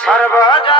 সর্বজা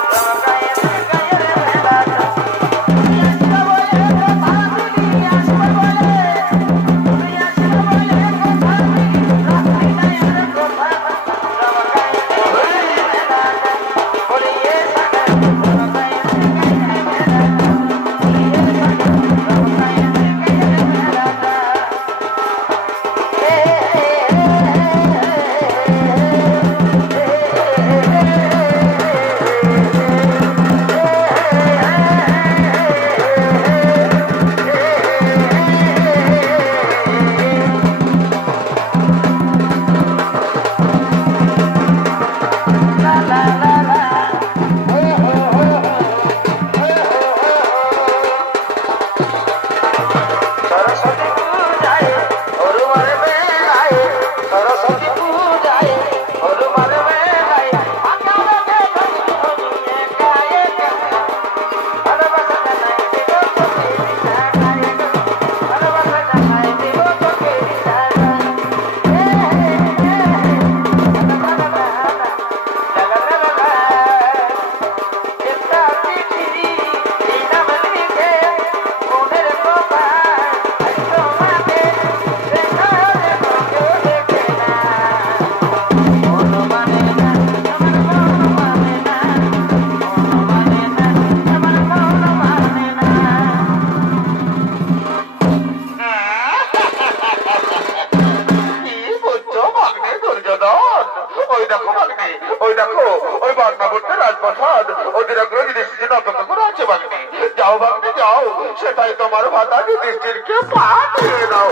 সেটাই তোমার ভাতা যুধিষ্ঠিরকে পাঠিয়ে দাও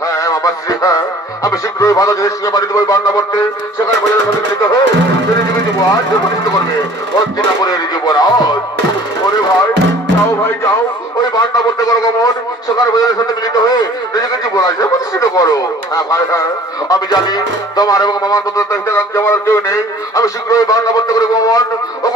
হ্যাঁ শ্রী হ্যাঁ। আমি শীঘ্রই ভাতা যুধিষ্ঠিরকে বাড়ি দেবো ওই বান্না করতে সেখানে হয়ে ওরে ভাই, যাও ভাই, যাও। ওই সেখানে মিলিত হয়ে করো। হ্যাঁ ভাই হ্যাঁ। আমি জানি তোমার এবং মামার মতো কেউ নেই। আমি শীঘ্রই বান্না করতে করে গমন ও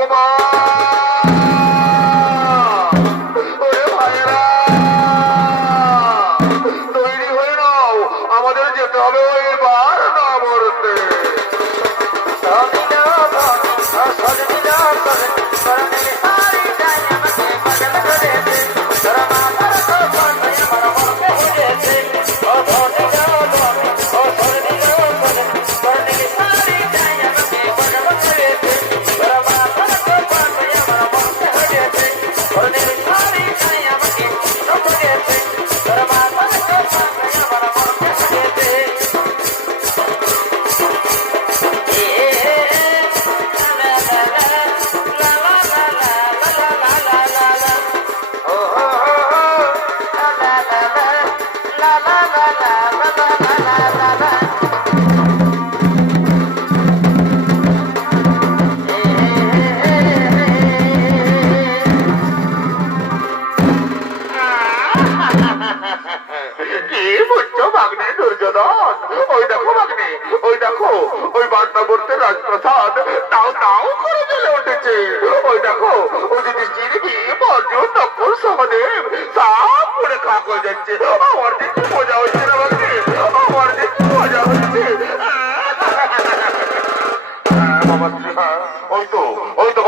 ওই তো ওই তো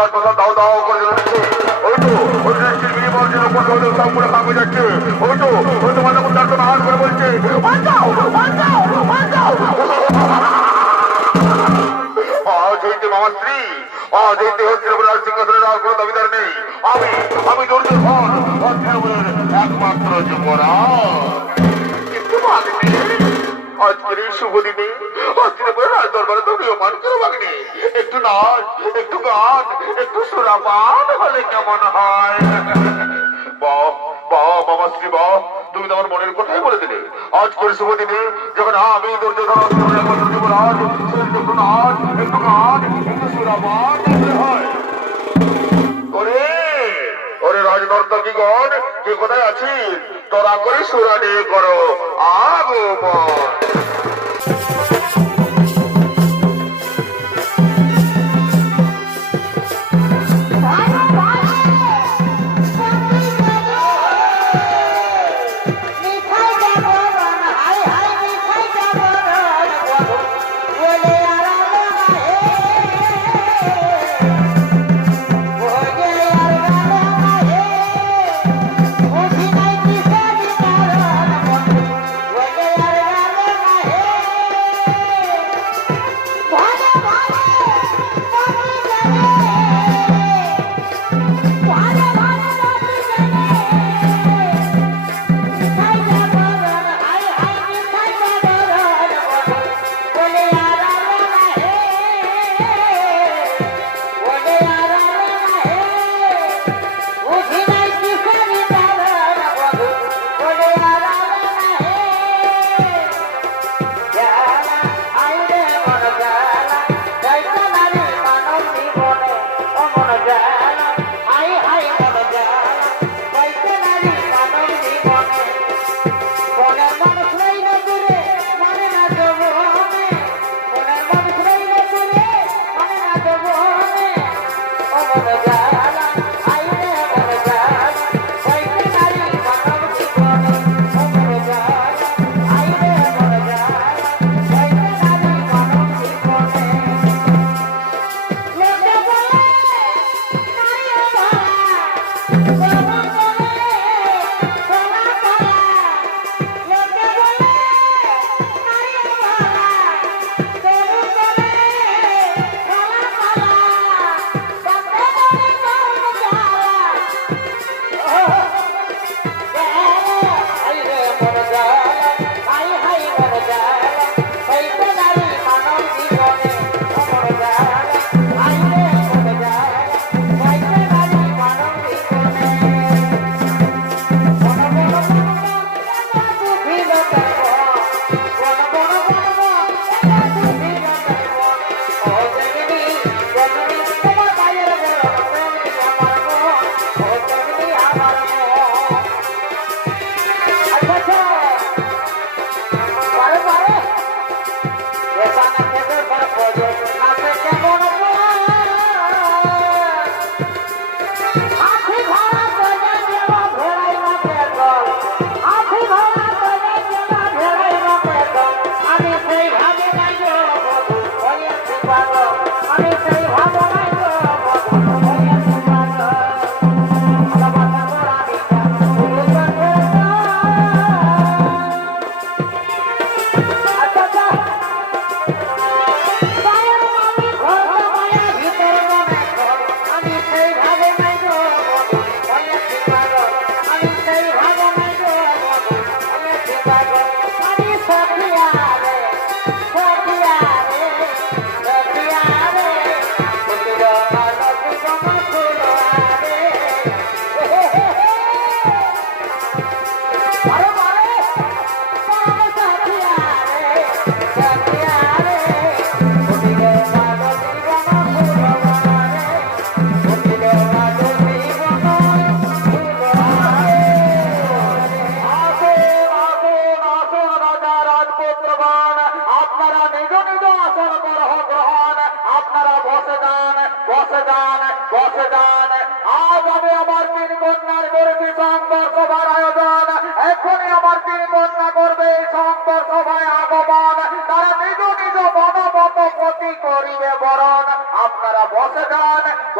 রাজপ্রসাদ ওই তো, ওই যে চিরবি অর্জুন নকল সব পড়ে খাক যাচ্ছে। ওই তো ওই তো বাংলাবর্ত ডাক্তার হাত করে বলছে। বাঁচাও বাঁচাও বাঁচাও। আজ হইতে মামার স্ত্রী, আজ হইতে হচ্ছে রাজ সিংহাসনের দাবিদার নেই। আমি আমি ভাগ্নে আজকের শুভ দিনে আজকের পরে রাজ করে একটু নাচ, একটু গান, একটু সুরাপান হলে কেমন হয়? বাহ বাহ, বাবা শ্রী, বাহ, তুমি তো আমার মনের কথাই বলে দিলে। আজকের শুভ দিনে, যখন আমি দুর্যোধন একটু গান ওরে যে কোথায় আছিস তোরা করে নিয়ে করো। আগমন।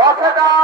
করিবে